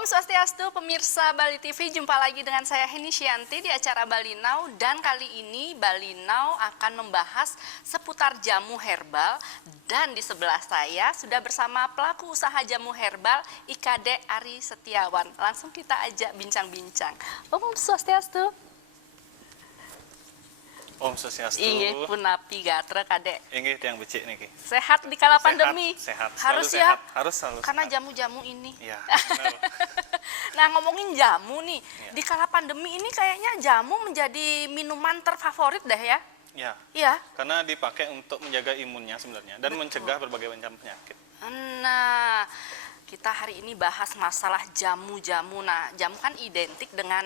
Om Swastiastu, pemirsa Bali TV, jumpa lagi dengan saya Heni Syanti di acara Bali Now, dan kali ini Bali Now akan membahas seputar jamu herbal, dan di sebelah saya sudah bersama pelaku usaha jamu herbal IKD Ari Setiawan. Langsung kita ajak bincang-bincang. Om Swastiastu. Om Swastiastu. Inggih punapi gatra Kade. Inggih tiang becik niki. Sehat di kala pandemi. Sehat. Harus Selalu ya. sehat. Harus selalu Karena sehat. jamu-jamu ini. Iya, benar. Nah, ngomongin jamu nih, Iya. di kala pandemi ini kayaknya jamu menjadi minuman terfavorit deh ya. Iya. Iya. Karena dipakai untuk menjaga imunnya sebenarnya dan mencegah berbagai macam penyakit. Nah, kita hari ini bahas masalah jamu-jamu. Nah, jamu kan identik dengan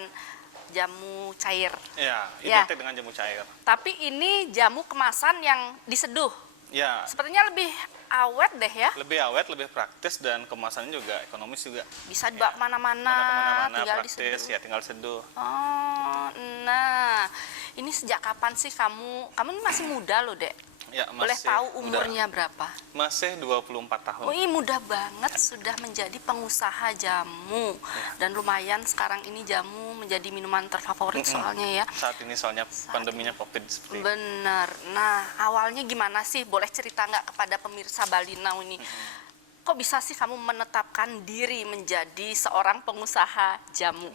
jamu cair. Iya, Ya. identik dengan jamu cair. Tapi ini jamu kemasan yang diseduh. Iya. Sepertinya lebih awet deh ya. Lebih awet, lebih praktis dan kemasannya juga ekonomis juga. Bisa dibawa Ya. kemana-mana, Kemana-mana tinggal praktis, diseduh. ya tinggal seduh. Oh, nah, ini sejak kapan sih kamu masih muda loh, Dek? Ya, Boleh masih tahu umurnya berapa? Masih 24 tahun. Oh, ini muda banget sudah menjadi pengusaha jamu. Dan lumayan sekarang ini jamu menjadi minuman terfavorit soalnya ya. Saat ini soalnya pandeminya Covid seperti itu. Bener. Nah, awalnya gimana sih? Boleh cerita nggak kepada pemirsa Bali Now ini? Kok bisa sih kamu menetapkan diri menjadi seorang pengusaha jamu?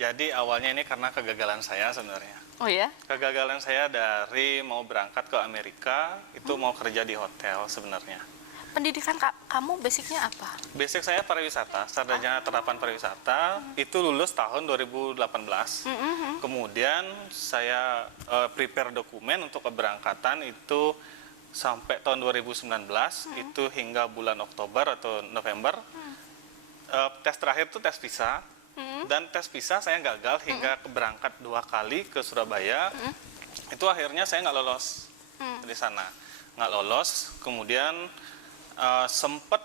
Jadi awalnya ini karena kegagalan saya sebenarnya. Oh ya? Kegagalan saya dari mau berangkat ke Amerika, itu mau kerja di hotel sebenarnya. Pendidikan kamu basicnya apa? Basic saya pariwisata, sarjana terapan pariwisata, itu lulus tahun 2018. Kemudian saya prepare dokumen untuk keberangkatan itu sampai tahun 2019, itu hingga bulan Oktober atau November. Tes terakhir itu tes visa, dan tes visa saya gagal hingga berangkat 2 kali ke Surabaya. Itu akhirnya saya nggak lolos di sana, nggak lolos. Kemudian sempat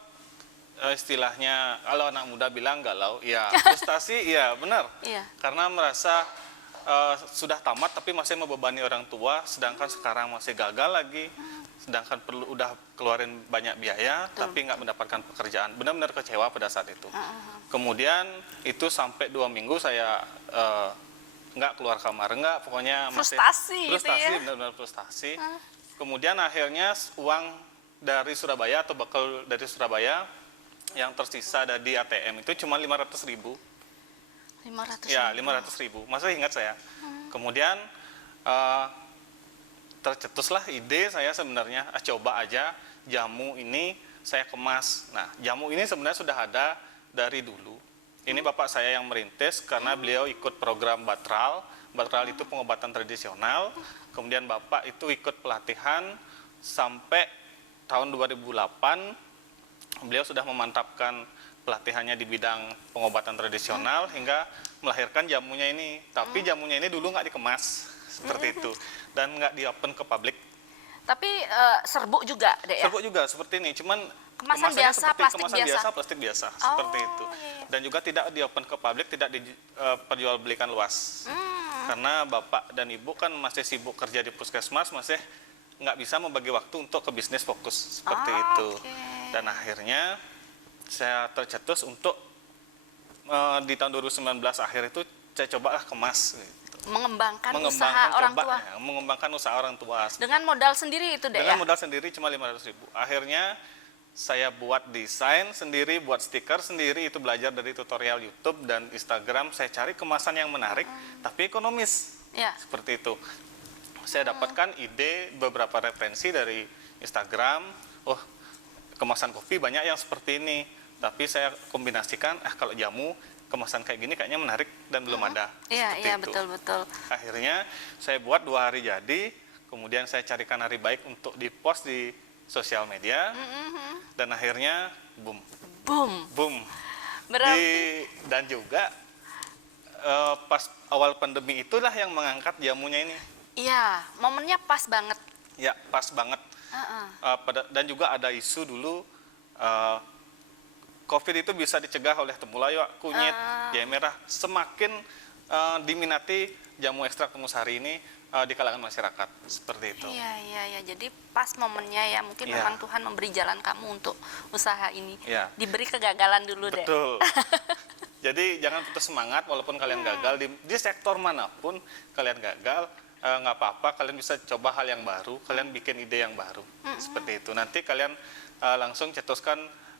istilahnya kalau anak muda bilang galau, ya frustasi, ya benar. Iya. Karena merasa sudah tamat tapi masih membebani orang tua, sedangkan sekarang masih gagal lagi, sedangkan udah keluarin banyak biaya, tapi nggak mendapatkan pekerjaan. Benar-benar kecewa pada saat itu. Kemudian itu sampai 2 minggu saya nggak keluar kamar, pokoknya masih Frustasi gitu ya? benar-benar frustasi. Kemudian akhirnya uang dari Surabaya atau bekal dari Surabaya yang tersisa dari ATM itu cuma 500.000. 500. Ya, 500.000. Masih ingat saya. Kemudian tercetuslah ide saya sebenarnya, coba aja jamu ini saya kemas. Nah, jamu ini sebenarnya sudah ada dari dulu. Ini bapak saya yang merintis karena beliau ikut program Batral. Batral itu pengobatan tradisional. Kemudian bapak itu ikut pelatihan sampai tahun 2008. Beliau sudah memantapkan pelatihannya di bidang pengobatan tradisional hingga melahirkan jamunya ini. Tapi jamunya ini dulu nggak dikemas seperti itu dan nggak di-open ke publik. Tapi serbuk juga, Dek ya? Serbuk juga seperti ini, cuman Kemasan kemasannya biasa, seperti plastik kemasan biasa? plastik biasa, seperti itu. Iya. Dan juga tidak di-open ke publik, tidak diperjualbelikan luas. Karena bapak dan ibu kan masih sibuk kerja di puskesmas, masih nggak bisa membagi waktu untuk ke bisnis fokus seperti itu. Dan akhirnya saya tercetus untuk di tahun 2019 akhir itu saya cobalah kemas gitu. Mengembangkan usaha orang tua. Mengembangkan usaha orang tua. Dengan modal sendiri itu, Dek ya? Dengan modal sendiri cuma 500.000. Akhirnya saya buat desain sendiri, buat stiker sendiri, itu belajar dari tutorial YouTube dan Instagram. Saya cari kemasan yang menarik tapi ekonomis. Ya. Seperti itu. Saya dapatkan ide beberapa referensi dari Instagram. Oh, kemasan kopi banyak yang seperti ini. Tapi saya kombinasikan, kalau jamu kemasan kayak gini kayaknya menarik dan belum ada. Iya, Seperti iya, itu. betul. Akhirnya saya buat 2 hari jadi, kemudian saya carikan hari baik untuk dipost di sosial media, dan akhirnya boom. Berarti Dan juga pas awal pandemi itulah yang mengangkat jamunya ini. iya, momennya pas banget. Ya, pas banget. Dan juga ada isu dulu, COVID itu bisa dicegah oleh temulawak, kunyit, jahe merah. Semakin diminati jamu ekstrak temu sari ini, di kalangan masyarakat seperti itu. Iya, iya, ya. Jadi pas momennya ya, mungkin Iya. memang Tuhan memberi jalan kamu untuk usaha ini. Iya. Diberi kegagalan dulu deh. Betul. Jadi jangan putus semangat walaupun kalian gagal di sektor manapun kalian gagal, nggak apa-apa, kalian bisa coba hal yang baru, kalian bikin ide yang baru seperti itu. Nanti kalian langsung cetuskan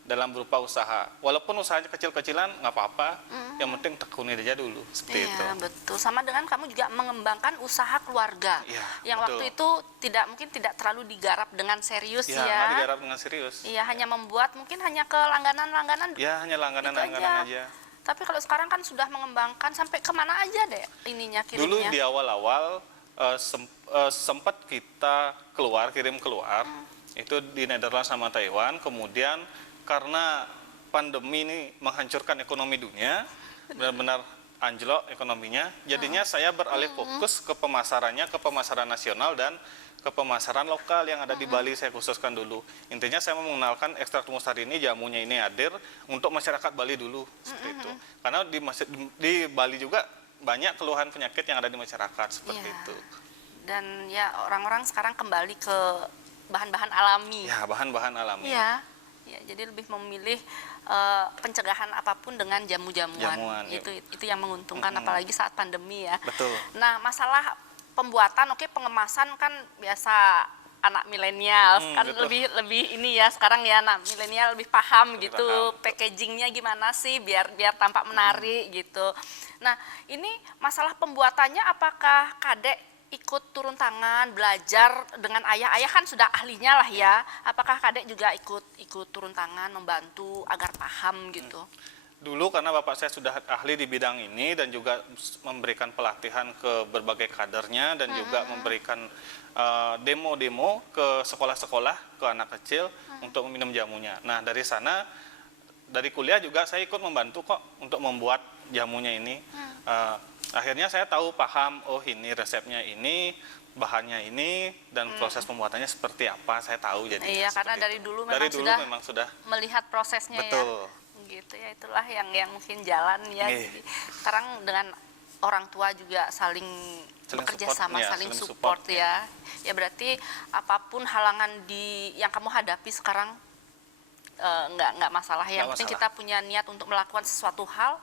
dalam berupa usaha. Walaupun usahanya kecil-kecilan nggak apa-apa, yang penting tekuni aja dulu seperti itu. Iya, betul. Sama dengan kamu juga mengembangkan usaha keluarga. Iya, Yang betul. waktu itu mungkin tidak terlalu digarap dengan serius Ya, ya. nggak digarap dengan serius. Iya, hanya membuat mungkin hanya ke langganan-langganan. Ya, hanya langganan-langganan Itu aja. Tapi kalau sekarang kan sudah mengembangkan sampai kemana aja deh ininya Dulu kirimnya. di awal-awal sempat kita kirim keluar, itu di Nederland sama Taiwan. Kemudian karena pandemi ini menghancurkan ekonomi dunia, benar-benar anjlok ekonominya, jadinya saya beralih fokus ke pemasarannya, ke pemasaran nasional dan ke pemasaran lokal yang ada di Bali. Saya khususkan dulu. Intinya saya mau mengenalkan ekstrak mustar ini, jamunya ini hadir untuk masyarakat Bali dulu seperti itu. Karena di Bali juga banyak keluhan penyakit yang ada di masyarakat seperti Iya. itu. Dan ya orang-orang sekarang kembali ke bahan-bahan alami. Ya, bahan-bahan alami. Iya. Ya, jadi lebih memilih pencegahan apapun dengan jamu-jamuan. Jamuan, yuk. Itu yang menguntungkan apalagi saat pandemi ya. Betul. Nah, masalah pembuatan, pengemasan kan biasa anak milenial kan betul. lebih ini ya sekarang ya, anak milenial lebih paham Lebih gitu, paham, betul. packagingnya gimana sih biar tampak menarik gitu. Nah, ini masalah pembuatannya apakah Kadek ikut turun tangan belajar dengan ayah kan sudah ahlinya lah ya, apakah Kadek juga ikut turun tangan membantu agar paham gitu? Dulu karena bapak saya sudah ahli di bidang ini dan juga memberikan pelatihan ke berbagai kadernya dan juga memberikan demo-demo ke sekolah-sekolah, ke anak kecil untuk meminum jamunya. Nah, dari sana, dari kuliah juga saya ikut membantu kok untuk membuat jamunya ini. Akhirnya saya tahu, paham, oh ini resepnya ini, bahannya ini, dan proses pembuatannya seperti apa, saya tahu jadinya. Iya, karena seperti dari itu. dulu Dari memang dulu sudah memang sudah. melihat prosesnya Betul. ya. Gitu ya, itulah yang mungkin jalan ya. Iya. Jadi, sekarang dengan orang tua juga saling bekerja support, sama, ya, saling saling support support, ya. Ya berarti apapun halangan yang kamu hadapi sekarang nggak masalah. Yang Nggak penting masalah. kita punya niat untuk melakukan sesuatu hal.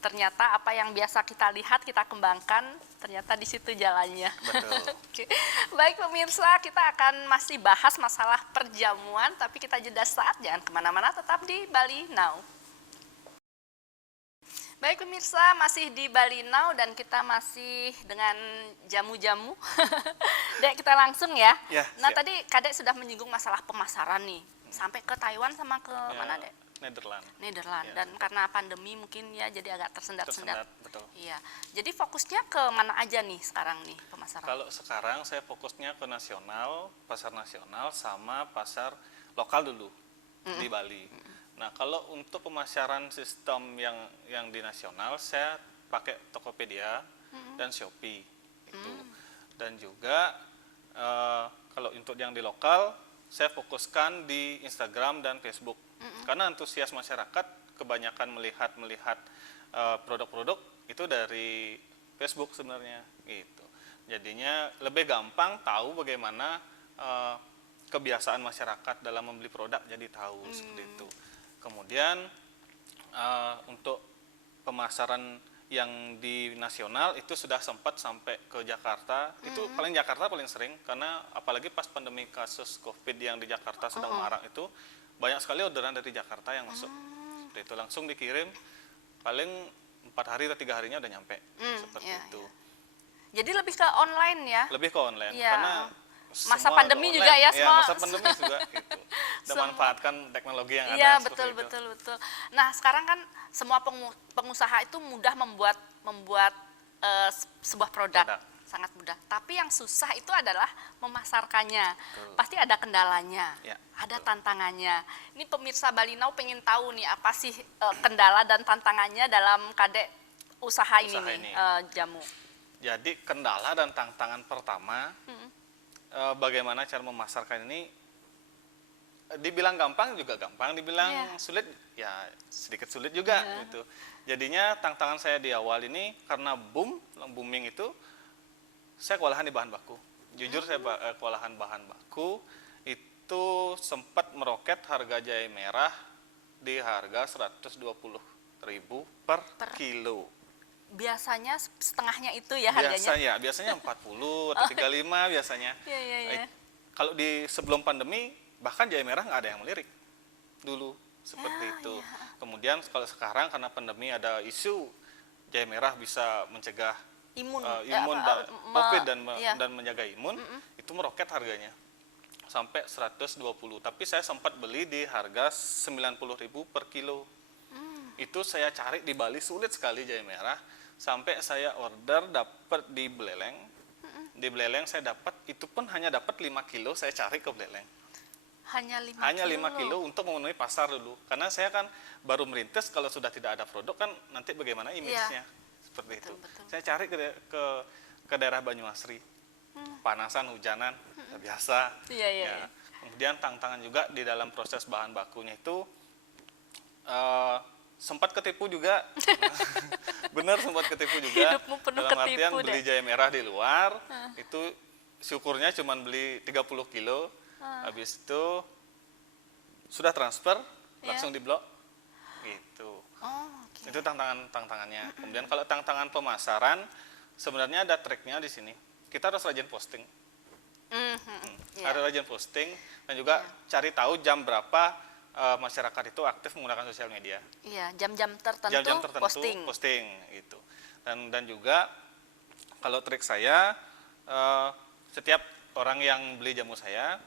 Ternyata apa yang biasa kita lihat, kita kembangkan, ternyata di situ jalannya. Betul. Oke. Baik pemirsa, kita akan masih bahas masalah perjamuan, tapi kita jeda saat, jangan kemana-mana, tetap di Bali Now. Baik pemirsa, masih di Bali Now dan kita masih dengan jamu-jamu. Dek, kita langsung ya. Ya, Nah, siap. tadi Kadek sudah menyinggung masalah pemasaran nih. Sampai ke Taiwan sama ke mana, Dek? Nederland. Nederland. Ya, Dan karena pandemi mungkin ya jadi agak tersendat-sendat. Tersendat, betul. Iya. Jadi fokusnya ke mana aja nih sekarang nih pemasaran? Kalau sekarang saya fokusnya ke nasional, pasar nasional sama pasar lokal dulu di Bali. Nah, kalau untuk pemasaran sistem yang di nasional, saya pakai Tokopedia dan Shopee itu. Dan juga kalau untuk yang di lokal, saya fokuskan di Instagram dan Facebook. Karena antusias masyarakat kebanyakan melihat produk-produk itu dari Facebook sebenarnya gitu. Jadinya lebih gampang tahu bagaimana kebiasaan masyarakat dalam membeli produk, jadi tahu seperti itu. Kemudian untuk pemasaran yang di nasional itu sudah sempat sampai ke Jakarta. Itu paling Jakarta paling sering karena apalagi pas pandemi kasus COVID yang di Jakarta sedang marak itu banyak sekali orderan dari Jakarta yang masuk. Seperti itu langsung dikirim, paling 4 hari atau 3 harinya udah nyampe. Seperti iya, itu. Jadi lebih ke online ya? Lebih ke online Iya. karena Masa semua pandemi online. juga ya, semua. Masa pandemi juga gitu. Dan manfaatkan teknologi yang ada. Iya, seperti betul, itu. betul. Nah, sekarang kan semua pengusaha itu mudah membuat sebuah produk. Sangat mudah. Tapi yang susah itu adalah memasarkannya. Betul. Pasti ada kendalanya, Ya, ada betul. tantangannya. Ini pemirsa Bali Now pengen tahu nih apa sih kendala dan tantangannya dalam Kadek usaha ini Usaha nih, ini. jamu. Jadi kendala dan tantangan pertama, bagaimana cara memasarkan ini, dibilang gampang juga gampang, dibilang sulit ya sedikit sulit juga gitu. Jadinya tantangan saya di awal ini karena booming itu, saya kewalahan di bahan baku. Jujur saya kewalahan bahan baku, itu sempat meroket harga jahe merah di harga 120.000 per kilo. Biasanya setengahnya itu ya harganya? Biasanya 40 atau 35 biasanya. Iya. Kalau di sebelum pandemi, bahkan jahe merah nggak ada yang melirik dulu, seperti itu. Kemudian kalau sekarang karena pandemi ada isu jahe merah bisa mencegah Imun, dan COVID iya. dan menjaga imun, itu meroket harganya sampai 120. Tapi saya sempat beli di harga 90.000 per kilo. Itu saya cari di Bali sulit sekali jahe merah, sampai saya order dapat di Beleleng. Di Beleleng saya dapat, itu pun hanya dapat 5 kilo, saya cari ke Beleleng. Hanya 5 5 kilo untuk memenuhi pasar dulu. Karena saya kan baru merintis, kalau sudah tidak ada produk kan nanti bagaimana image-nya. Seperti itu. Betul. Saya cari ke daerah Banyuasri. Panasan, hujanan, biasa. Iya. Kemudian tantangan juga di dalam proses bahan bakunya itu sempat ketipu juga. Bener, sempat ketipu juga. Hidupmu penuh dalam ketipu artian beli deh. jahe merah di luar, itu syukurnya cuma beli 30 kilo. Habis itu sudah transfer, langsung diblok. Gitu. Oke. Itu tantangannya. Kemudian kalau tantangan pemasaran, sebenarnya ada triknya di sini. Kita harus rajin posting. Ada rajin posting dan juga cari tahu jam berapa masyarakat itu aktif menggunakan sosial media. Iya, jam-jam tertentu, Jam-jam tertentu posting gitu. Dan juga kalau trik saya, setiap orang yang beli jamu saya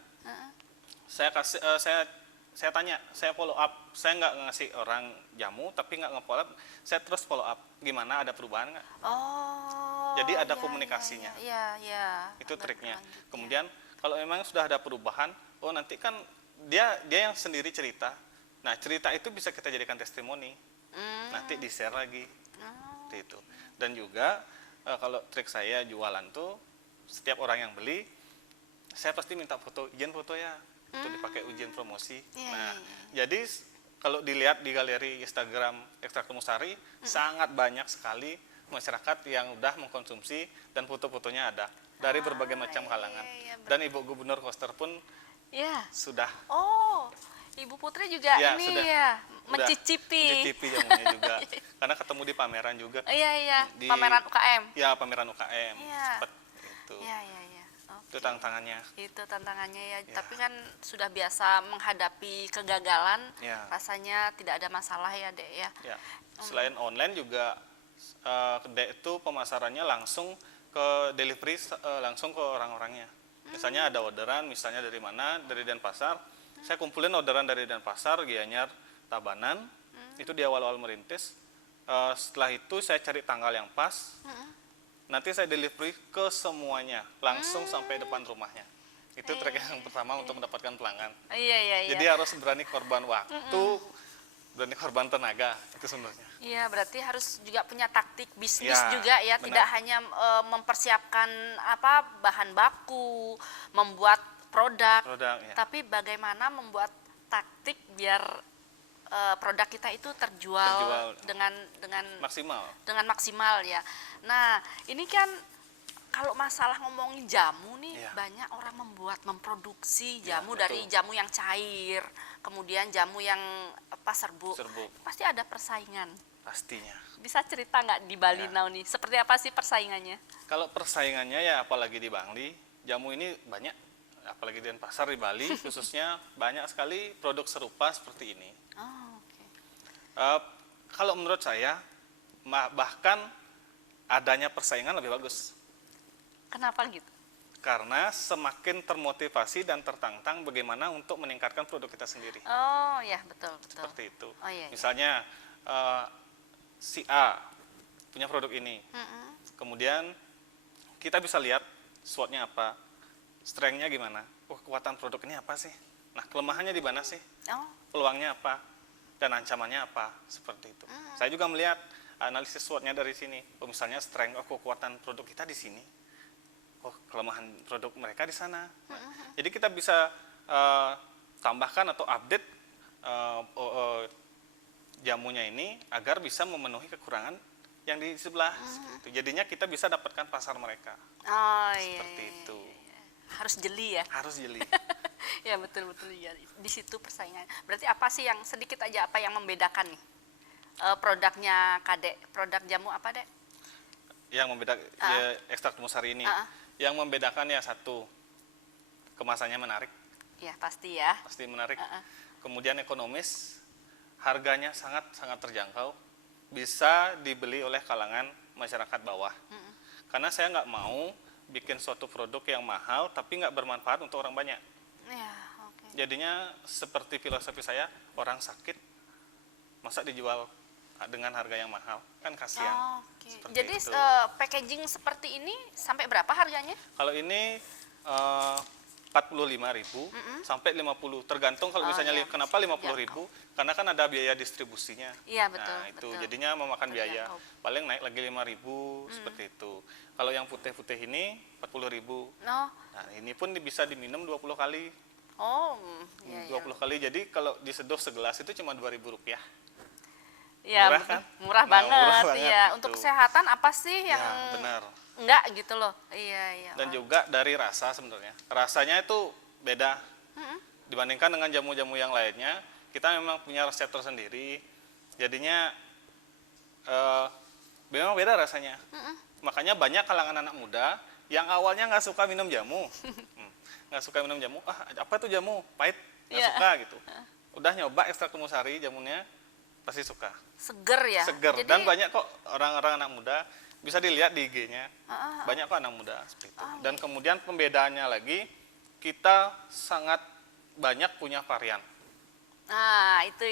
tanya, saya follow up. Saya nggak ngasih orang jamu tapi nggak nge-follow up, saya terus follow up. Gimana, ada perubahan nggak? Jadi ada komunikasinya. Iya. Itu triknya. Kemudian kalau memang sudah ada perubahan, nanti kan dia yang sendiri cerita. Nah, cerita itu bisa kita jadikan testimoni. Nanti di-share lagi. Seperti itu. Dan juga kalau trik saya jualan tuh, setiap orang yang beli, saya pasti minta foto, izin foto ya. Itu dipakai ujian promosi. Jadi kalau dilihat di galeri Instagram Ekstraktum Sari, sangat banyak sekali masyarakat yang udah mengkonsumsi dan foto-fotonya ada dari berbagai macam kalangan. Dan Ibu Gubernur Koster pun sudah. Ibu Putri juga mencicipi jamunya juga. Karena ketemu di pameran juga. Iya. Pameran UKM. Ya, pameran UKM. Iya. Itu. Iya. Itu tantangannya. Itu tantangannya ya. Tapi kan sudah biasa menghadapi kegagalan, rasanya tidak ada masalah ya, Dek ya. Ya. Selain online juga Dek itu pemasarannya langsung ke delivery, langsung ke orang-orangnya. Misalnya ada orderan, misalnya dari mana, dari Denpasar. Saya kumpulin orderan dari Denpasar, Gianyar, Tabanan. Itu di awal-awal merintis. Setelah itu saya cari tanggal yang pas. Nanti saya delivery ke semuanya, langsung sampai depan rumahnya. Itu trik yang pertama untuk mendapatkan pelanggan. Iya. Jadi harus berani korban waktu, berani korban tenaga, itu sebenarnya. Iya, berarti harus juga punya taktik bisnis juga ya, benar. tidak hanya mempersiapkan bahan baku, membuat produk, tapi bagaimana membuat taktik biar produk kita itu terjual dengan maksimal ya. Nah, ini kan kalau masalah ngomongin jamu nih, banyak orang memproduksi jamu dari jamu yang cair, kemudian jamu yang serbuk. Pasti ada persaingan. Pastinya. Bisa cerita nggak di Bali Now nih, seperti apa sih persaingannya? Kalau persaingannya ya apalagi di Bangli, jamu ini banyak, apalagi di Denpasar di Bali khususnya banyak sekali produk serupa seperti ini. Kalau menurut saya, bahkan adanya persaingan lebih bagus. Kenapa gitu? Karena semakin termotivasi dan tertantang bagaimana untuk meningkatkan produk kita sendiri. Oh ya, betul. Seperti itu. Iya. Misalnya si A punya produk ini, kemudian kita bisa lihat SWOT-nya apa, strength-nya gimana, kekuatan produk ini apa sih, nah kelemahannya di mana sih, peluangnya apa, dan ancamannya apa, seperti itu. Saya juga melihat analisis SWOT-nya dari sini, misalnya strength, kekuatan produk kita di sini, kelemahan produk mereka di sana. Jadi kita bisa tambahkan atau update jamunya ini agar bisa memenuhi kekurangan yang di sebelah. Gitu. Jadinya kita bisa dapatkan pasar mereka. Oh iya. Seperti itu. Harus jeli ya. Harus jeli. Ya betul-betul ya. Di situ persaingan. Berarti apa sih yang sedikit aja apa yang membedakan nih? Produknya Kadek, produk jamu apa, Dek? Yang membedakan ekstrak musari ini. Yang membedakan ya satu, kemasannya menarik. Ya pasti ya. Pasti menarik. Kemudian ekonomis, harganya sangat terjangkau, bisa dibeli oleh kalangan masyarakat bawah. Karena saya nggak mau bikin suatu produk yang mahal tapi nggak bermanfaat untuk orang banyak. Ya, oke. Jadinya seperti filosofi saya, orang sakit masa dijual dengan harga yang mahal, kan kasihan. Oke. Seperti Jadi itu. packaging seperti ini sampai berapa harganya? Kalau ini 45.000 sampai 50, tergantung kalau misalnya iya, kenapa 50.000, karena kan ada biaya distribusinya. Iya, betul, Nah, itu betul. jadinya memakan biaya. Terjangkau. Paling naik lagi 5.000 seperti itu. Kalau yang putih-putih ini 40.000. No. Nah, ini pun bisa diminum 20 kali. Oh, iya, 20 kali. Jadi kalau diseduh segelas itu cuma Rp2.000. Ya, Murah kan? murah Nah, banget, murah banget iya. gitu. Untuk kesehatan apa sih yang Ya, benar. enggak gitu loh? Iya, iya. Dan juga dari rasa sebenarnya. Rasanya itu beda. Dibandingkan dengan jamu-jamu yang lainnya, kita memang punya resep tersendiri. Jadinya memang beda rasanya. Makanya banyak kalangan anak muda yang awalnya nggak suka minum jamu. Nggak suka minum jamu, apa tuh jamu? Pahit, nggak Iya. suka gitu. Udah nyoba ekstrak musari jamunya, pasti suka. Seger ya. Seger. Jadi, Dan banyak kok orang-orang anak muda, bisa dilihat di IG-nya. Banyak kok anak muda seperti itu. Dan kemudian pembedaannya lagi, kita sangat banyak punya varian. nah itu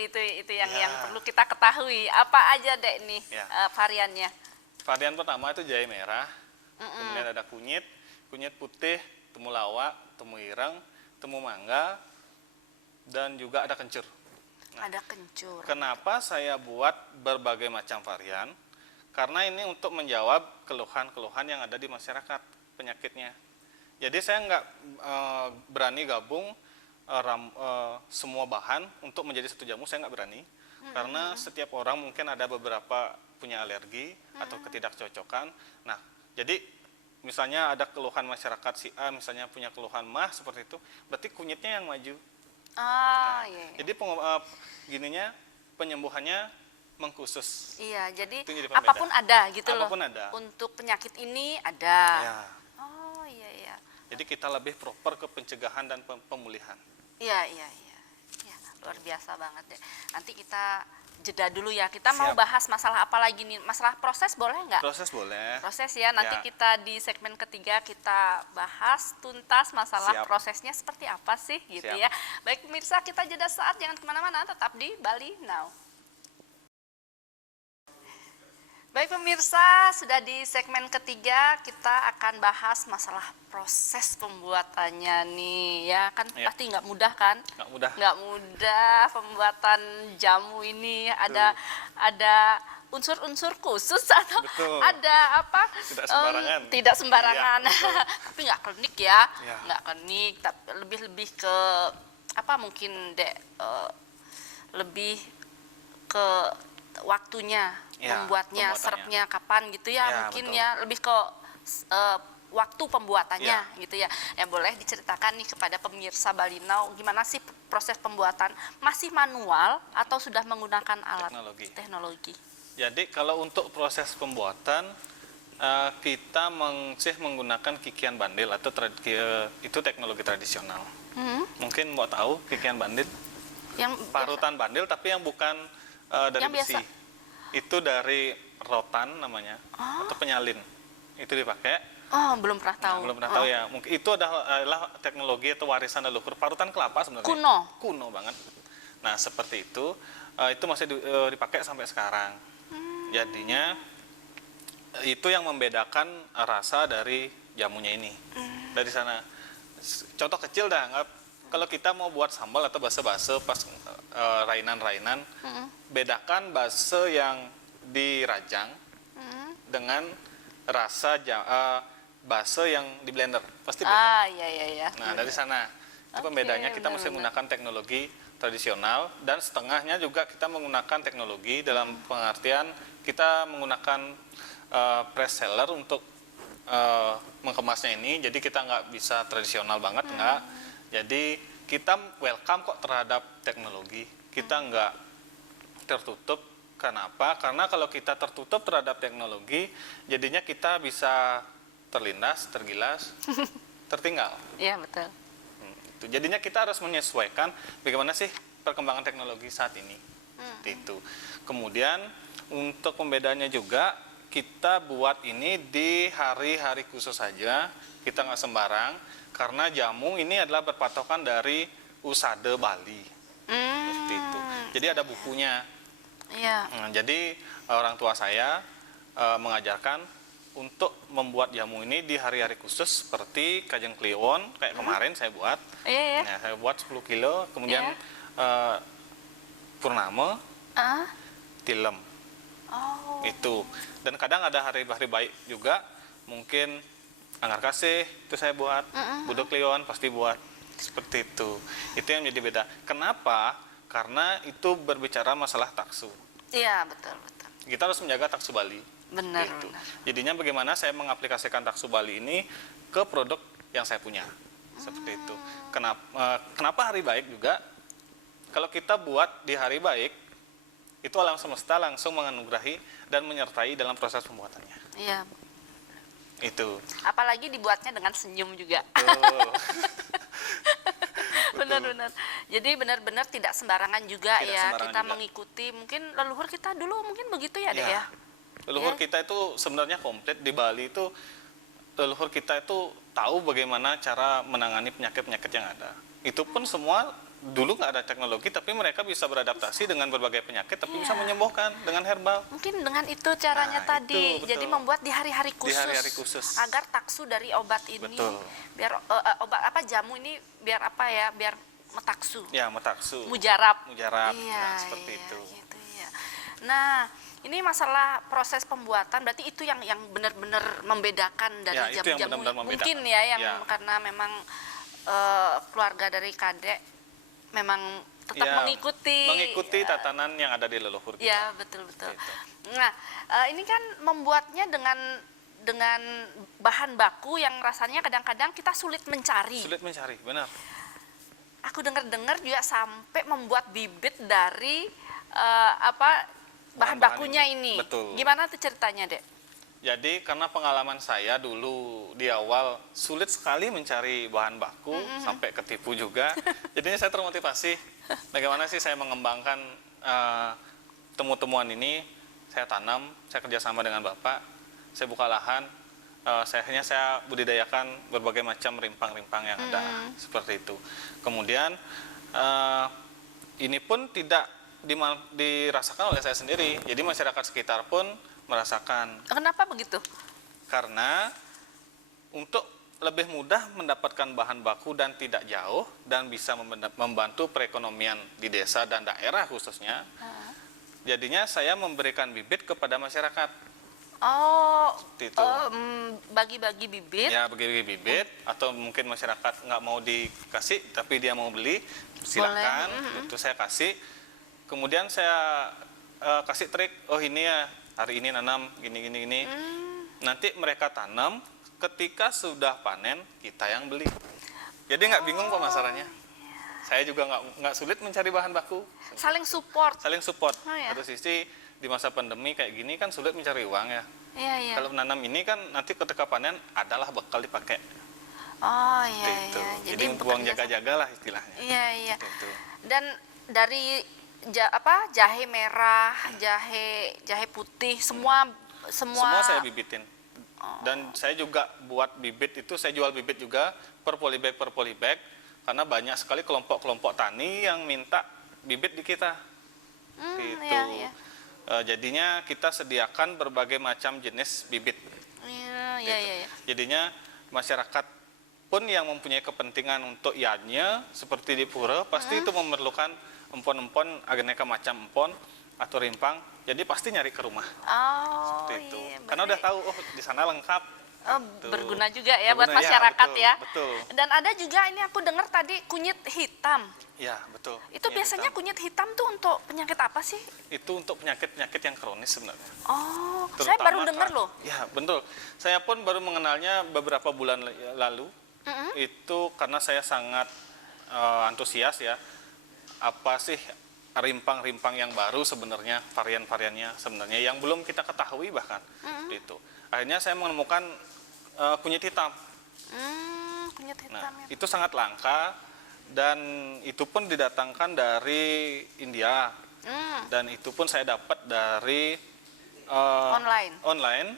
yang Ya. perlu kita ketahui. Apa aja Dek nih Ya. variannya? Varian pertama itu jahe merah, kemudian ada kunyit putih, temulawak, temu ireng, temu mangga, dan juga ada kencur. Nah, Ada kencur. kenapa saya buat berbagai macam varian? Karena ini untuk menjawab keluhan-keluhan yang ada di masyarakat penyakitnya. Jadi saya nggak berani gabung semua bahan untuk menjadi satu jamu, saya nggak berani. Karena setiap orang mungkin ada beberapa punya alergi atau ketidakcocokan. Nah, jadi misalnya ada keluhan masyarakat si A, misalnya punya keluhan mah seperti itu, berarti kunyitnya yang maju. Iya. Jadi penyembuhannya mengkhusus. Iya, jadi Itu jadi pembeda. apapun ada gitu Apapun loh. ada. Untuk penyakit ini ada. Ya. Oh, iya. Jadi kita lebih proper ke pencegahan dan pemulihan. Iya. Ya, luar biasa banget deh. Nanti kita jeda dulu ya. Kita mau Siap. bahas masalah apa lagi nih? Masalah proses boleh nggak? Proses boleh. Proses ya. Nanti Ya. kita di segmen ketiga kita bahas tuntas masalah Siap. prosesnya seperti apa sih gitu Siap. ya. Baik pemirsa, kita jeda saat, jangan kemana-mana, tetap di Bali Now. Baik pemirsa, sudah di segmen ketiga kita akan bahas masalah proses pembuatannya nih ya kan Ya. pasti nggak mudah kan? Nggak mudah. Nggak mudah pembuatan jamu ini, ada unsur-unsur khusus atau Betul. ada apa? Tidak sembarangan. Tidak sembarangan. Iya, betul. Tapi nggak klinik ya, Ya. nggak klinik, tapi lebih ke apa mungkin lebih ke waktunya Ya, membuatnya, pembuatannya. serepnya kapan gitu ya, Ya, mungkin betul. ya lebih ke waktu pembuatannya gitu ya. Ya boleh diceritakan nih kepada pemirsa Bali Now gimana sih proses pembuatan, masih manual atau sudah menggunakan alat teknologi? Jadi kalau untuk proses pembuatan kita masih menggunakan kikian bandil atau itu teknologi tradisional. Mungkin mau tahu kikian bandil? Yang Parutan bandil tapi yang bukan dari Yang besi. biasa. Itu dari rotan namanya atau penyalin. Itu dipakai. Oh, belum pernah tahu. Nah, belum pernah tahu ya. Mungkin itu adalah teknologi atau warisan leluhur parutan kelapa sebenarnya. Kuno banget. Nah, seperti itu masih dipakai sampai sekarang. Jadinya itu yang membedakan rasa dari jamunya ini. Dari sana. Contoh kecil dah, kalau kita mau buat sambal atau bakso-bakso pas rainan-rainan, bedakan bakso yang dirajang dengan rasa bakso yang di blender, pasti beda. Iya. Nah, dari sana itu Oke, pembedanya kita mesti benar-benar. menggunakan teknologi tradisional, dan setengahnya juga kita menggunakan teknologi dalam pengertian kita menggunakan press seller untuk mengemasnya ini. Jadi kita nggak bisa tradisional banget, nggak. Jadi kita welcome kok terhadap teknologi. Kita nggak tertutup. Kenapa? Karena kalau kita tertutup terhadap teknologi, jadinya kita bisa terlindas, tergilas, tertinggal. Iya, betul. Jadinya kita harus menyesuaikan bagaimana sih perkembangan teknologi saat ini. Itu. Kemudian untuk pembedanya juga kita buat ini di hari-hari khusus saja. Kita nggak sembarang karena jamu ini adalah berpatokan dari Usade Bali. Seperti itu. Jadi ada bukunya. Iya. Jadi orang tua saya mengajarkan untuk membuat jamu ini di hari-hari khusus seperti Kajang Kliwon kayak kemarin saya buat. Iya, iya. Nah, saya buat 10 kilo, kemudian Iya. Purnama, Ah. Tilem. Oh. Itu. Dan kadang ada hari-hari baik juga, mungkin Anggar Kasih itu saya buat, Budok Kliwon pasti buat. Seperti itu. Itu yang menjadi beda. Kenapa? Karena itu berbicara masalah taksu. Iya, betul, betul. Kita harus menjaga taksu Bali. Benar, Gitu. benar. Jadinya bagaimana saya mengaplikasikan taksu Bali ini ke produk yang saya punya. Seperti itu. Kenapa hari baik juga? Kalau kita buat di hari baik, itu alam semesta langsung menganugerahi dan menyertai dalam proses pembuatannya. Iya. Itu. Apalagi dibuatnya dengan senyum juga. Betul. Benar-benar. Jadi benar-benar tidak sembarangan juga Tidak ya sembarangan kita juga. mengikuti. Mungkin leluhur kita dulu mungkin begitu ya, Dek ya. Leluhur Ya. kita itu sebenarnya komplit di Bali itu. Leluhur kita itu tahu bagaimana cara menangani penyakit-penyakit yang ada. Itu pun semua dulu nggak ada teknologi, tapi mereka bisa beradaptasi dengan berbagai penyakit, tapi bisa menyembuhkan dengan herbal. Mungkin dengan itu caranya Nah, tadi. itu, Jadi betul. membuat di hari-hari khusus. hari-hari khusus. Agar taksu dari obat ini Betul. biar obat apa jamu ini biar apa ya? Biar metaksu. Ya, metaksu. Mujarab. Mujarab. Iya, Nah, seperti iya, itu. gitu ya. Nah, ini masalah proses pembuatan berarti itu yang benar-benar membedakan dari Ya, itu yang jamu-jamu benar-benar membedakan. mungkin ya yang Ya. karena memang keluarga dari Kadek memang tetap Ya, mengikuti tatanan yang ada di leluhur kita. ya betul-betul. Gitu. Nah, ini kan membuatnya dengan bahan baku yang rasanya kadang-kadang kita sulit mencari. Sulit mencari, benar. Aku dengar-dengar juga sampai membuat bibit dari bahan Bahan-bahan bakunya ini. ini. Betul. Gimana tuh ceritanya, Dek? Jadi karena pengalaman saya dulu di awal sulit sekali mencari bahan baku sampai ketipu juga. Jadinya saya termotivasi bagaimana sih saya mengembangkan temuan ini. Saya tanam, saya kerjasama dengan Bapak, saya buka lahan, akhirnya saya budidayakan berbagai macam rimpang-rimpang yang ada seperti itu. Kemudian ini pun tidak dirasakan oleh saya sendiri. Jadi masyarakat sekitar pun merasakan. Kenapa begitu? Karena untuk lebih mudah mendapatkan bahan baku dan tidak jauh dan bisa membantu perekonomian di desa dan daerah khususnya. Jadinya saya memberikan bibit kepada masyarakat. Oh, Seperti itu. bagi-bagi bibit. Ya, bagi bibit atau mungkin masyarakat nggak mau dikasih tapi dia mau beli, silakan. Itu saya kasih. Kemudian saya kasih trik, oh ini ya hari ini nanam gini. Nanti mereka tanam, ketika sudah panen kita yang beli. Jadi nggak bingung pemasarannya. Saya juga nggak sulit mencari bahan baku. Saling support. Saling support. Oh, ya. Satu sisi di masa pandemi kayak gini kan sulit mencari uang ya. Iya, iya. Kalau menanam ini kan nanti ketika panen adalah bekal dipakai. Oh, iya, Gitu. iya. Jadi buang jaga-jaga lah istilahnya. Iya, iya. Gitu. Dan dari jahe merah, jahe putih, semua Semua saya bibitin. Dan saya juga buat bibit itu, saya jual bibit juga per polybag karena banyak sekali kelompok-kelompok tani yang minta bibit di kita. Gitu. iya, iya. Jadinya kita sediakan berbagai macam jenis bibit. Iya, Gitu. iya. Jadinya masyarakat pun yang mempunyai kepentingan untuk ianya seperti di pura pasti itu memerlukan empon-empon aneka macam empon atau rimpang. Jadi pasti nyari ke rumah. Oh, Seperti itu. iya. Karena udah tahu oh di sana lengkap. Berguna juga ya buat Berguna, masyarakat betul, ya. betul. Dan ada juga ini aku dengar tadi kunyit hitam. Ya, betul. Itu Kunyit biasanya hitam. kunyit hitam tuh untuk penyakit apa sih? Itu untuk penyakit-penyakit yang kronis sebenarnya. Oh, saya baru Terutama dengar loh. Ya, betul. Saya pun baru mengenalnya beberapa bulan lalu. Itu karena saya sangat antusias ya. Apa sih rimpang-rimpang yang baru sebenarnya, varian-variannya sebenarnya yang belum kita ketahui bahkan. Itu. Akhirnya saya menemukan kunyit hitam. Kunyit hitam Nah, ya. itu sangat langka dan itu pun didatangkan dari India. Dan itu pun saya dapat dari Online. online.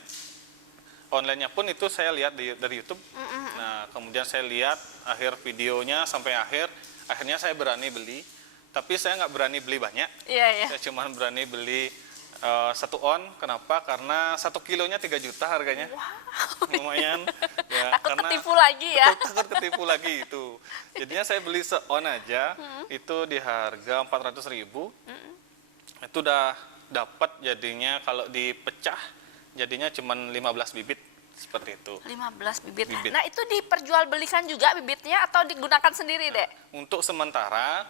Online-nya pun itu saya lihat dari YouTube. Nah, kemudian saya lihat akhir videonya sampai akhirnya saya berani beli. Tapi saya nggak berani beli banyak. Iya, iya. Saya cuma berani beli 1 on. Kenapa? Karena 1 kilonya 3 juta harganya. Lumayan. Ya, Takut ketipu lagi ya. betul, takut ketipu lagi itu. Jadinya saya beli se-on aja, itu di harga 400.000. Itu udah dapat jadinya kalau dipecah jadinya cuma 15 bibit seperti itu. 15 bibit. Bibit. Nah, itu diperjualbelikan juga bibitnya atau digunakan sendiri, Dek? Untuk sementara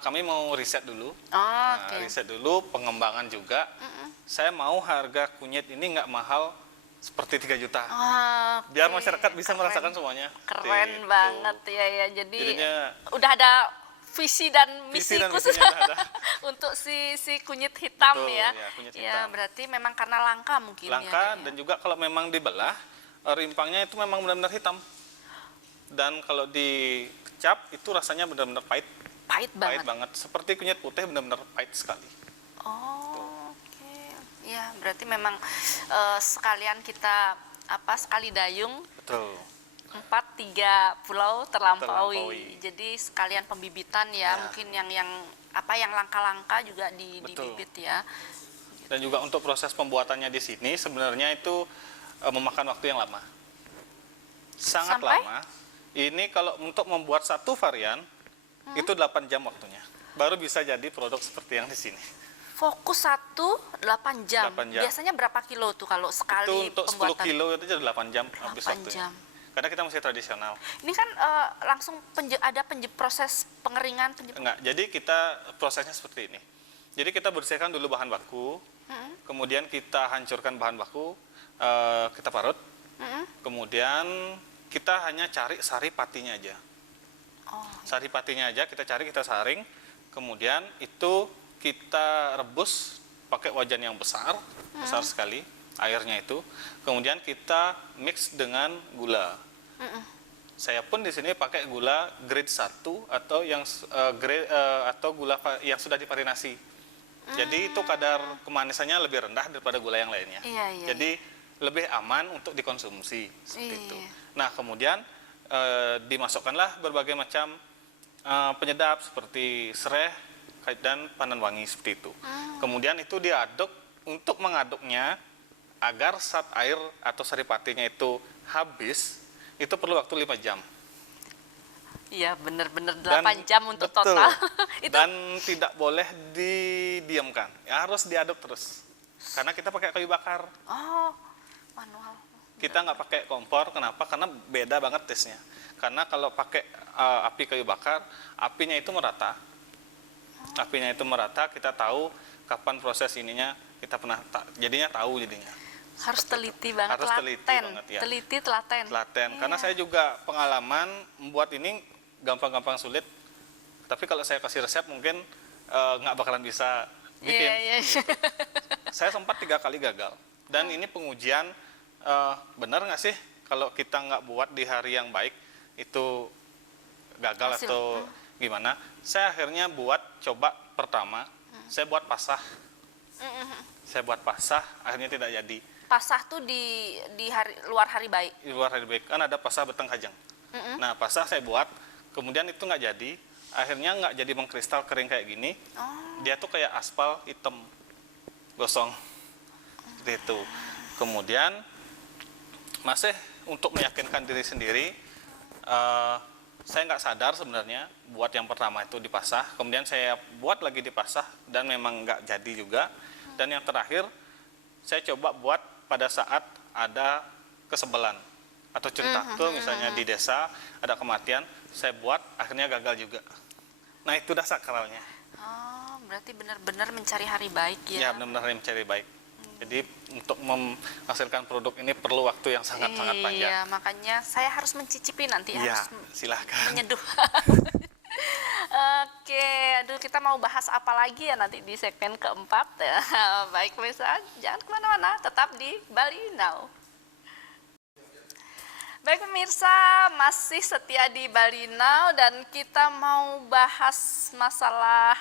kami mau riset dulu. Oh, oke. Riset dulu, pengembangan juga. Saya mau harga kunyit ini nggak mahal seperti 3 juta. Wah, Biar oke. masyarakat bisa Keren. merasakan semuanya. Keren Gitu. banget ya ya. Jadi Jadinya udah ada visi dan misi dan khusus misinya udah ada. untuk si kunyit hitam Betul, ya. ya, kunyit Ya, hitam. berarti memang karena langka mungkin ya, Langka Dek, ya. dan juga kalau memang dibelah rimpangnya itu memang benar-benar hitam. Dan kalau dicap itu rasanya benar-benar pahit. Pahit Pahit banget. banget. Seperti kunyit putih benar-benar pahit sekali. Oh, oke. Ya, berarti memang sekalian kita sekali dayung Betul. 3 pulau terlampaui. Terlampaui. Jadi sekalian pembibitan ya, Ya. mungkin yang yang langka-langka juga Betul. dibibit ya. Dan juga untuk proses pembuatannya di sini sebenarnya itu memakan waktu yang lama. Sangat Sampai? lama. Ini kalau untuk membuat satu varian itu 8 jam waktunya. Baru bisa jadi produk seperti yang di sini. Fokus 8 jam. 8 jam. Biasanya berapa kilo tuh kalau Itu sekali untuk 10 pembuatan? kilo itu jadi 8 jam habis 8 waktunya. jam. Karena kita masih tradisional. Ini kan langsung ada proses pengeringan. Enggak, jadi kita prosesnya seperti ini. Jadi kita bersihkan dulu bahan baku, kemudian kita hancurkan bahan baku, kita parut, kemudian kita hanya cari sari patinya aja. Oh, Sari patinya aja kita cari, kita saring, kemudian itu kita rebus pakai wajan yang besar, besar sekali airnya itu, kemudian kita mix dengan gula. Saya pun di sini pakai gula grade 1 atau atau gula yang sudah diparinasi. Jadi itu kadar kemanisannya lebih rendah daripada gula yang lainnya. Iya, iya, Jadi lebih aman untuk dikonsumsi seperti Iya. itu. Nah, kemudian dimasukkanlah berbagai macam penyedap seperti serai dan pandan wangi seperti itu. Kemudian itu diaduk. Untuk mengaduknya agar zat air atau saripatinya itu habis, itu perlu waktu 5 jam. iya bener-bener Dan- 8 jam untuk betul. total. Itu Dan tidak boleh didiamkan, ya, harus diaduk terus. Karena kita pakai kayu bakar, manual. kita nggak pakai kompor. Kenapa? Karena beda banget tesnya. Karena kalau pakai api kayu bakar, apinya itu merata. Apinya itu merata, kita tahu kapan proses ininya, kita jadinya tahu jadinya. Harus teliti banget, Harus teliti telaten. banget, ya. Teliti, telaten. Telaten. Karena Iya. saya juga pengalaman membuat ini gampang-gampang sulit. Tapi kalau saya kasih resep mungkin nggak bakalan bisa bikin. Iya, iya. Saya sempat 3 kali gagal. Dan ini pengujian benar nggak sih kalau kita nggak buat di hari yang baik itu gagal Hasil. atau gimana? Saya akhirnya coba pertama, saya buat pasah. Saya buat pasah, akhirnya tidak jadi. Pasah tuh di luar hari baik. Di luar hari baik kan ada pasah beteng kajang. Nah, pasah saya buat, kemudian itu nggak jadi. Akhirnya nggak jadi mengkristal kering kayak gini. Dia tuh kayak aspal hitam gosong seperti itu. Kemudian masih untuk meyakinkan diri sendiri, saya nggak sadar sebenarnya buat yang pertama itu dipasah, kemudian saya buat lagi dipasah dan memang nggak jadi juga. Dan yang terakhir saya coba buat pada saat ada kesebelan atau cerita tuh misalnya di desa ada kematian, saya buat akhirnya gagal juga. Nah itu dah sakralnya. Oh, berarti benar-benar mencari hari baik Ya ya. benar-benar mencari baik. Jadi untuk menghasilkan produk ini perlu waktu yang sangat-sangat panjang. Iya, makanya saya harus mencicipi nanti, Iya, harus silahkan. menyeduh. Oke, aduh kita mau bahas apa lagi ya nanti di segmen keempat ya. Baik pemirsa, jangan kemana-mana, tetap di Bali Now. Baik pemirsa, masih setia di Bali Now dan kita mau bahas masalah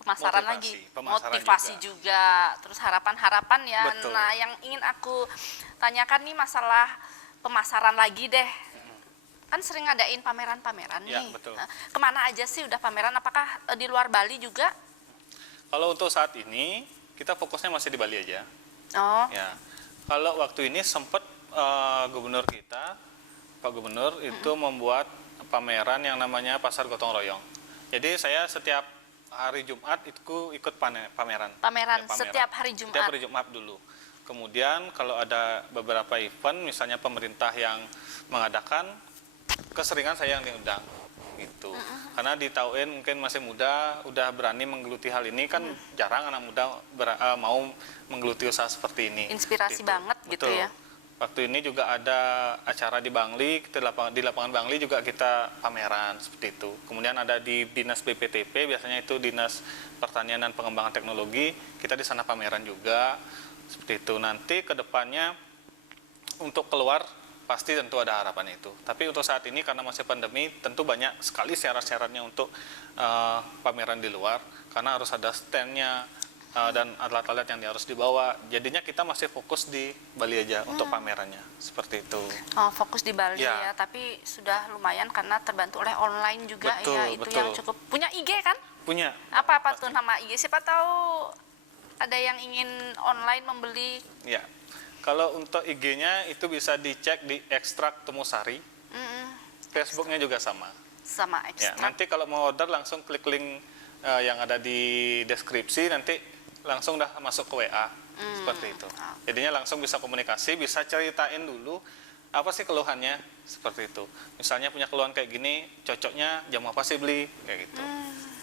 pemasaran lagi, motivasi juga, terus harapan-harapan ya. Betul. Nah, yang ingin aku tanyakan nih masalah pemasaran lagi deh. Kan sering ngadain pameran-pameran Ya, nih. betul. Nah, kemana aja sih udah pameran? Apakah di luar Bali juga? Kalau untuk saat ini kita fokusnya masih di Bali aja. Oh, Ya, kalau waktu ini sempat gubernur kita, Pak Gubernur itu membuat pameran yang namanya Pasar Gotong Royong. Jadi saya setiap hari Jumat itu ikut pameran. pameran Ya, setiap hari Jumat. Setiap hari Jumat dulu. Kemudian kalau ada beberapa event, misalnya pemerintah yang mengadakan, keseringan saya yang diundang gitu. Karena di tahun mungkin masih muda, udah berani menggeluti hal ini kan jarang anak muda mau menggeluti usaha seperti ini. Inspirasi banget gitu Betul. ya. Waktu ini juga ada acara di Bangli, di lapangan Bangli juga kita pameran seperti itu. Kemudian ada di Dinas BPTP, biasanya itu Dinas Pertanian dan Pengembangan Teknologi, kita di sana pameran juga seperti itu. Nanti ke depannya untuk keluar pasti tentu ada harapan itu. Tapi untuk saat ini karena masih pandemi, tentu banyak sekali syarat-syaratnya untuk pameran di luar, karena harus ada stand-nya dan alat-alat yang harus dibawa. Jadinya kita masih fokus di Bali aja untuk pamerannya, seperti itu. Oh, fokus di Bali Ya. ya, tapi sudah lumayan karena terbantu oleh online juga Betul, ya. Itu yang betul. cukup. Punya IG kan? Punya. Apa tuh nama IG? Siapa tahu ada yang ingin online membeli. Ya. Kalau untuk IG-nya itu bisa dicek di Ekstrak Temusari. Facebooknya juga sama. Sama Ya, ekstrak. nanti kalau mau order langsung klik link yang ada di deskripsi, nanti langsung dah masuk ke WA seperti itu. Jadinya langsung bisa komunikasi, bisa ceritain dulu apa sih keluhannya seperti itu. Misalnya punya keluhan kayak gini, cocoknya jam apa sih beli kayak gitu.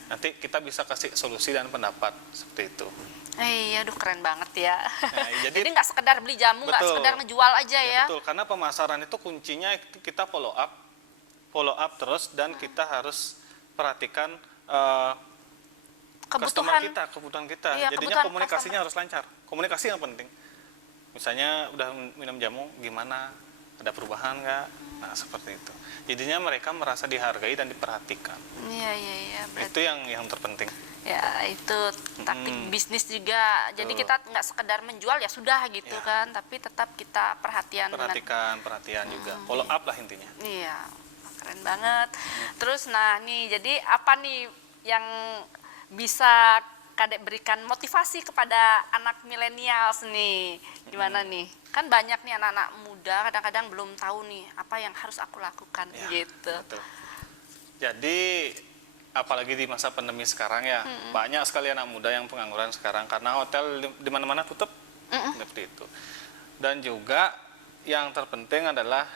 Nanti kita bisa kasih solusi dan pendapat seperti itu. Aduh keren banget ya. Nah, Jadi nggak sekedar beli jamu, nggak Betul. sekedar ngejual aja ya. Betul, karena pemasaran itu kuncinya itu kita follow up terus, dan kita harus perhatikan customer kebutuhan kita. Iya, Jadinya kebutuhan komunikasinya harus lancar. Komunikasi yang penting. Misalnya udah minum jamu, gimana? Ada perubahan nggak? Nah, seperti itu. Jadinya mereka merasa dihargai dan diperhatikan. Iya. Itu yang terpenting. Ya itu taktik bisnis juga. Jadi kita nggak sekedar menjual ya sudah gitu Ya. kan, tapi tetap kita perhatian dengan Perhatian juga. Follow up lah intinya. Iya, keren banget. Terus nah nih, jadi apa nih yang bisa Kadek berikan motivasi kepada anak milenials nih? Gimana nih? Kan banyak nih anak-anak muda kadang-kadang belum tahu nih apa yang harus aku lakukan Ya, gitu. betul. Jadi apalagi di masa pandemi sekarang ya, banyak sekali anak muda yang pengangguran sekarang karena hotel di mana-mana tutup. Seperti itu. Dan juga yang terpenting adalah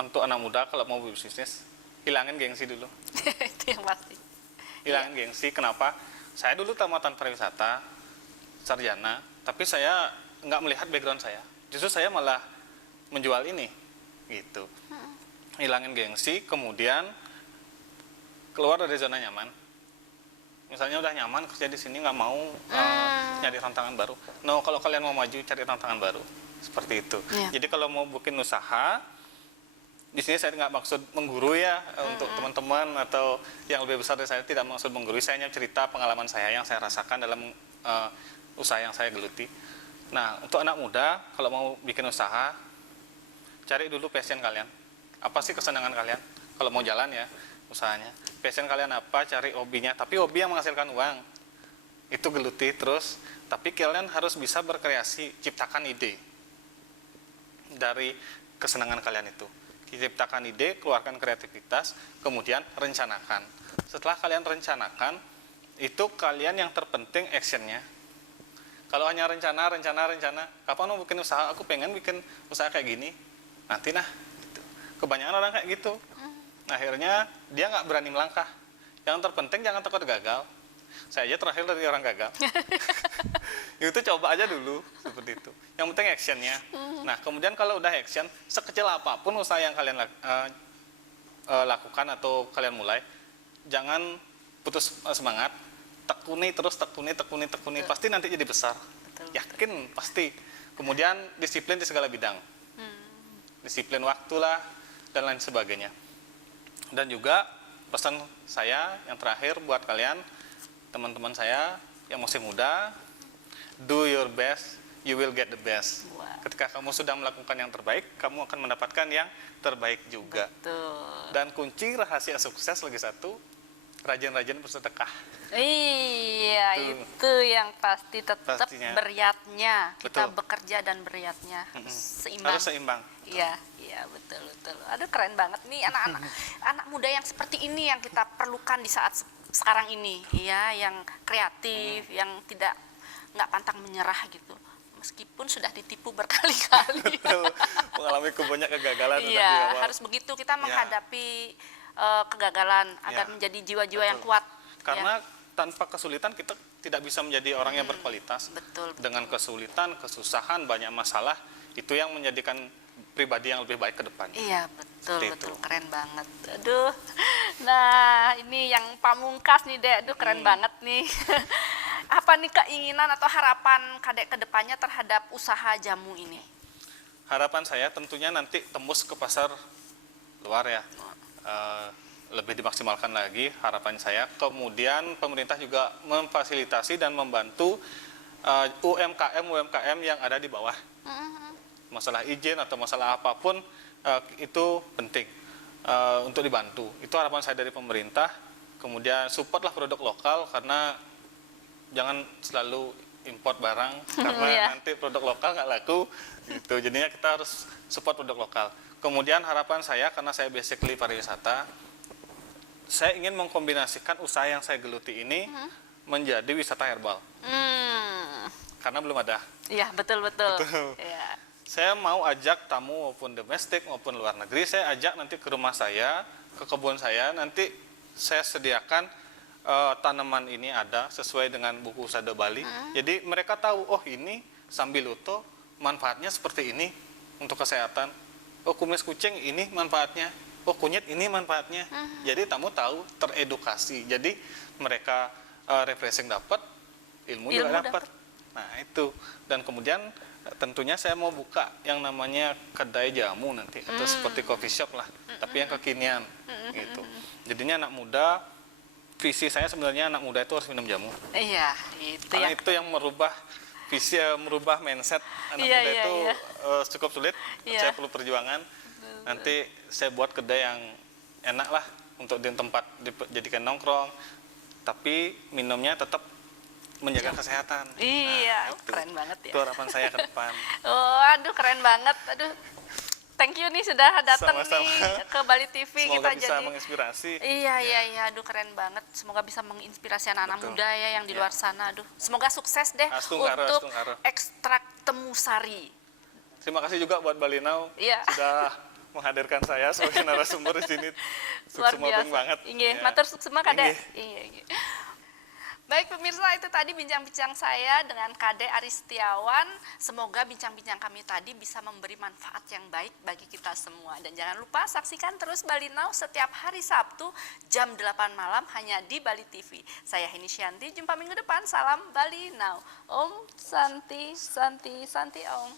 untuk anak muda kalau mau berbisnis, hilangin gengsi dulu. Itu yang pasti. Hilangin gengsi. Kenapa? Saya dulu tamatan pariwisata, sarjana, tapi saya nggak melihat background saya. Justru saya malah menjual ini, gitu. Hilangin gengsi, kemudian keluar dari zona nyaman. Misalnya udah nyaman kerja di sini, nggak mau nyari tantangan baru. No, kalau kalian mau maju, cari tantangan baru. Seperti itu. Iya. Jadi kalau mau bikin usaha, di sini saya nggak maksud menggurui ya untuk teman-teman atau yang lebih besar dari saya, tidak maksud menggurui. Saya hanya cerita pengalaman saya yang saya rasakan dalam usaha yang saya geluti. Nah, untuk anak muda kalau mau bikin usaha, cari dulu passion kalian. Apa sih kesenangan kalian? Kalau mau jalan ya usahanya. Passion kalian apa? Cari hobinya. Tapi hobi yang menghasilkan uang. Itu geluti terus. Tapi kalian harus bisa berkreasi, ciptakan ide dari kesenangan kalian itu. Ciptakan ide, keluarkan kreativitas, kemudian rencanakan. Setelah kalian rencanakan, itu kalian yang terpenting actionnya. Kalau hanya rencana, kapan mau bikin usaha? Aku pengen bikin usaha kayak gini. Nanti nah, gitu. Kebanyakan orang kayak gitu. Akhirnya dia nggak berani melangkah. Yang terpenting jangan takut gagal. Saya aja terakhir dari orang gagal. Itu coba aja dulu seperti itu. Yang penting actionnya. Nah kemudian kalau udah action, sekecil apapun usaha yang kalian lakukan atau kalian mulai, jangan putus semangat. Tekuni terus, tekuni. Pasti nanti jadi besar. Yakin pasti. Kemudian disiplin di segala bidang. Disiplin waktulah dan lain sebagainya. Dan juga pesan saya yang terakhir buat kalian, teman-teman saya yang masih muda, do your best, you will get the best. Wow. Ketika kamu sudah melakukan yang terbaik, kamu akan mendapatkan yang terbaik juga. Betul. Dan kunci rahasia sukses lagi satu, rajin-rajin bersedekah. Iya, itu yang pasti tetap Pastinya. beriatnya. Kita Betul. bekerja dan beriatnya harus seimbang. Harus seimbang. Iya, betul. Aduh keren banget nih anak-anak anak muda yang seperti ini yang kita perlukan di saat sekarang ini, ya, yang kreatif, yang nggak pantang menyerah gitu. Meskipun sudah ditipu berkali-kali. Betul. Mengalami banyak kegagalan. di Iya, awal. harus begitu kita menghadapi kegagalan agar menjadi jiwa-jiwa yang Betul. kuat. Karena tanpa kesulitan kita tidak bisa menjadi orang yang berkualitas. Betul. Dengan kesulitan, kesusahan, banyak masalah, itu yang menjadikan pribadi yang lebih baik ke depan. Iya, betul, Seperti itu. keren banget. Aduh, nah ini yang pamungkas nih, Dek. Aduh, keren banget nih. Apa nih keinginan atau harapan Kadek ke depannya terhadap usaha jamu ini? Harapan saya tentunya nanti tembus ke pasar luar ya. Lebih dimaksimalkan lagi harapan saya. Kemudian pemerintah juga memfasilitasi dan membantu UMKM yang ada di bawah. Masalah izin atau masalah apapun itu penting untuk dibantu. Itu harapan saya dari pemerintah. Kemudian supportlah produk lokal karena jangan selalu import barang karena nanti produk lokal nggak laku gitu. Jadinya kita harus support produk lokal. Kemudian harapan saya karena saya basically pariwisata, saya ingin mengkombinasikan usaha yang saya geluti ini menjadi wisata herbal. Karena belum ada. Iya, betul. Ya. Saya mau ajak tamu maupun domestik maupun luar negeri, saya ajak nanti ke rumah saya, ke kebun saya, nanti saya sediakan tanaman ini ada sesuai dengan buku Sado Bali. Jadi mereka tahu, oh ini sambiluto manfaatnya seperti ini untuk kesehatan. Oh kumis kucing ini manfaatnya. Oh kunyit ini manfaatnya. Jadi tamu tahu, teredukasi. Jadi mereka refreshing dapat, ilmu juga dapat. Nah itu. Dan kemudian tentunya saya mau buka yang namanya kedai jamu nanti atau seperti coffee shop lah, tapi yang kekinian gitu. Jadinya anak muda, visi saya sebenarnya anak muda itu harus minum jamu. Iya, itu Karena yang itu yang merubah visi, merubah mindset anak muda itu cukup sulit. Saya perlu perjuangan. Nanti saya buat kedai yang enak lah untuk di tempat dijadikan nongkrong, tapi minumnya tetap menjaga kesehatan. Iya, Nah, keren banget ya. Itu harapan saya ke depan. Oh, aduh keren banget. Aduh, thank you nih sudah datang Sama-sama. nih ke Bali TV. Semoga kita bisa jadi menginspirasi. Iya, aduh keren banget. Semoga bisa menginspirasi anak-anak Betul. muda ya yang di luar sana. Aduh, semoga sukses deh Astungkara, untuk astungkara. ekstrak temusari. Terima kasih juga buat Bali Now Iya. sudah menghadirkan saya sebagai narasumber di sini. Luar Suksema biasa. banget. Inggih, Ya. matur suksema Kadek. Inggih. Iya. Baik pemirsa, itu tadi bincang-bincang saya dengan Kadek Aristiawan. Semoga bincang-bincang kami tadi bisa memberi manfaat yang baik bagi kita semua. Dan jangan lupa saksikan terus Bali Now setiap hari Sabtu jam 8 malam hanya di Bali TV. Saya Heni Syanti, jumpa minggu depan. Salam Bali Now. Om Santi, Santi, Santi Om.